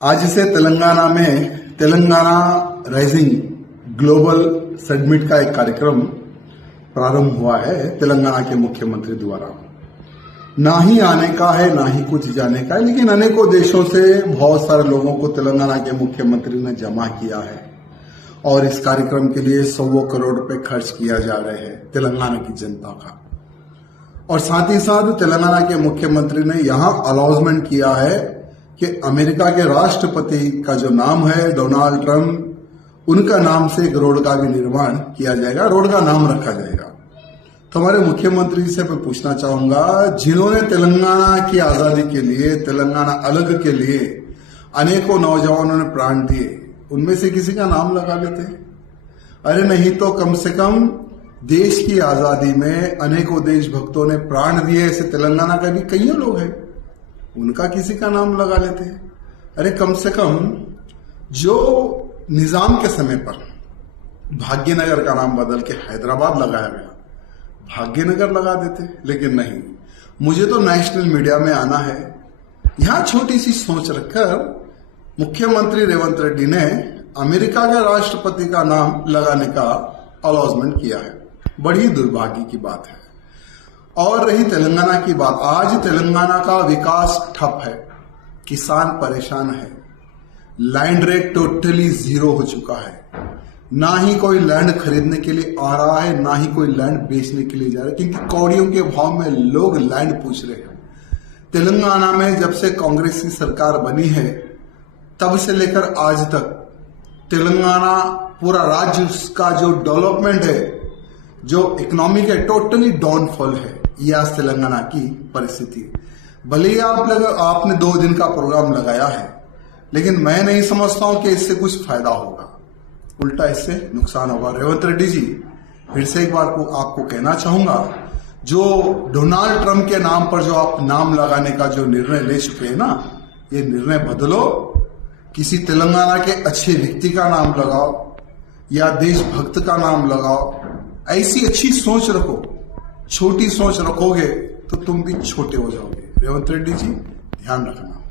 आज से तेलंगाना में तेलंगाना राइजिंग ग्लोबल समिट का एक कार्यक्रम प्रारंभ हुआ है तेलंगाना के मुख्यमंत्री द्वारा। ना ही आने का है ना ही कुछ जाने का है, लेकिन अनेकों देशों से बहुत सारे लोगों को तेलंगाना के मुख्यमंत्री ने जमा किया है और इस कार्यक्रम के लिए 100 करोड़ रुपए खर्च किया जा रहे हैं तेलंगाना की जनता का। और साथ ही साथ तेलंगाना के मुख्यमंत्री ने यहां अनाउंसमेंट किया है कि अमेरिका के राष्ट्रपति का जो नाम है डोनाल्ड ट्रंप, उनका नाम से एक रोड का भी निर्माण किया जाएगा, रोड का नाम रखा जाएगा। तो हमारे मुख्यमंत्री से मैं पूछना चाहूंगा, जिन्होंने तेलंगाना की आजादी के लिए, तेलंगाना अलग के लिए अनेकों नौजवानों ने प्राण दिए, उनमें से किसी का नाम लगा लेते हैं? अरे नहीं तो कम से कम देश की आजादी में अनेकों देशभक्तों ने प्राण दिए, ऐसे तेलंगाना का भी कई लोग हैं, उनका किसी का नाम लगा लेते हैं। अरे कम से कम जो निजाम के समय पर भाग्यनगर का नाम बदल के हैदराबाद लगाया गया, भाग्यनगर लगा देते, लेकिन नहीं, मुझे तो नेशनल मीडिया में आना है। यहां छोटी सी सोच रखकर मुख्यमंत्री रेवंत रेड्डी ने अमेरिका के राष्ट्रपति का नाम लगाने का अनाउंसमेंट किया है। बड़ी दुर्भाग्य की बात है। और रही तेलंगाना की बात, आज तेलंगाना का विकास ठप है, किसान परेशान है, लैंड रेट टोटली जीरो हो चुका है, ना ही कोई लैंड खरीदने के लिए आ रहा है, ना ही कोई लैंड बेचने के लिए जा रहा है, क्योंकि कौड़ियों के भाव में लोग लैंड पूछ रहे हैं। तेलंगाना में जब से कांग्रेस की सरकार बनी है तब से लेकर आज तक तेलंगाना पूरा राज्य का जो डेवलपमेंट है, जो इकोनॉमिक है, टोटली डाउनफॉल है। ये आज तेलंगाना की परिस्थिति। भले ही आपने 2 दिन का प्रोग्राम लगाया है, लेकिन मैं नहीं समझता हूं कि इससे कुछ फायदा होगा, उल्टा इससे नुकसान होगा। रेवंत रेड्डी जी, फिर से एक बार आपको कहना चाहूंगा, जो डोनाल्ड ट्रंप के नाम पर जो आप नाम लगाने का जो निर्णय ले चुके हैं ना, ये निर्णय बदलो, किसी तेलंगाना के अच्छे व्यक्ति का नाम लगाओ या देशभक्त का नाम लगाओ। ऐसी अच्छी सोच रखो, छोटी सोच रखोगे तो तुम भी छोटे हो जाओगे। रेवंत रेड्डी जी, ध्यान रखना।